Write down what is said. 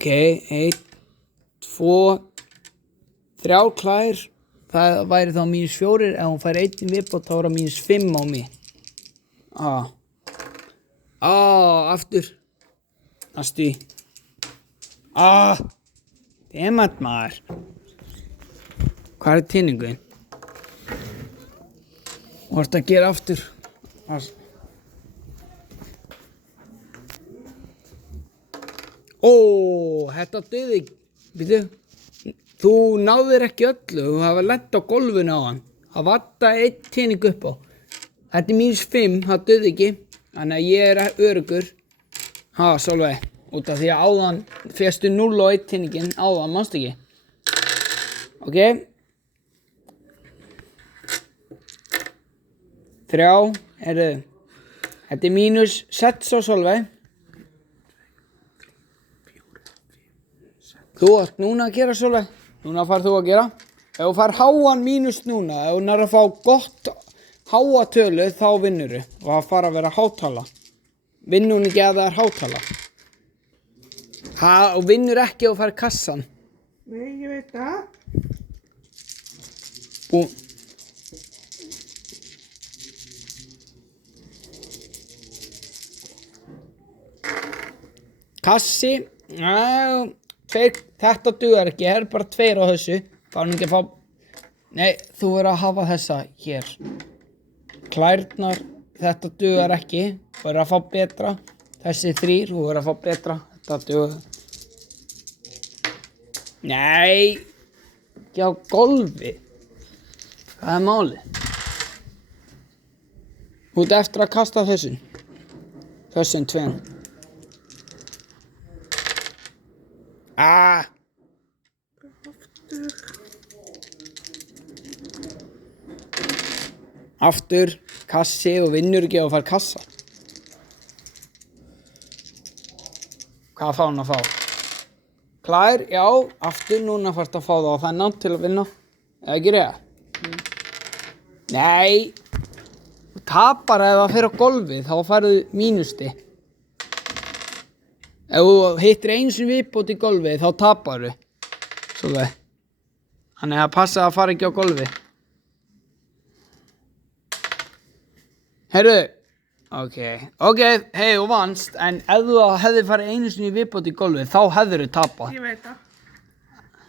Ok, 1, 2, 3 klær. Það væri þá -4, ef hún fær 1 viðbót þá er það -5 á mig. Aftur. Næstu. Demat maður. Hvað er tinninguðin? Hvað ertu að gera aftur? Þetta döði. Býtu. Þú náðir ekki öllu. Þú hafa lent á gólfinu á hann. Það vantaði 1 tinning upp á. Þetta er -5, það döði ekki. Þannig að ég er öruggur. Sólveig. Út af því að áðan féstu 0 og 1 tinningin áðan, manstu ekki? Ok. 3, heyrðu. Þetta er -6 á Sólveig. Þú átt núna að gera, Sólveig. Núna far þú að gera. Ef þú far háan mínus núna, ef þú nær að fá gott háa tölu, þá vinnurðu. Og það fara að vera hátala. Vinnur hún ekki að það er hátala? Og vinnur ekki ef þú fær kassan. Nei, ég veit það. Kassi. Þetta dugar ekki, það er bara 2 á þessu. Það er ekki að fá... Nei, þú verður að hafa þessa hér. Klærnar, þetta dugar ekki. Þú verður að fá betra. Þessi 3, þú verður að fá betra. Þetta dugar. Nei, ekki á gólfi. Hvað er málið? Þú ert eftir að kasta þessum. Þessum 2. Aftur, kassi og vinnur ekki að fara kassa. Hvað fá hann að fá? Klær, já, aftur, núna færst að fá það á þennan til að vinna. Eða ekki reyða? Nei, þú tapar ef það fer á gólfið, þá færðu mínusti. Ef þú hittir einu sinni viðbót í gólfið, þá tapar þú. Svolítið. Þannig að passa að fara ekki á gólfið. Heyrðu. Ok, hei, þú vannst, en ef þú hefði farið einu sinni viðbót í gólfið, þá hefðir þú tapað. Ég veit það.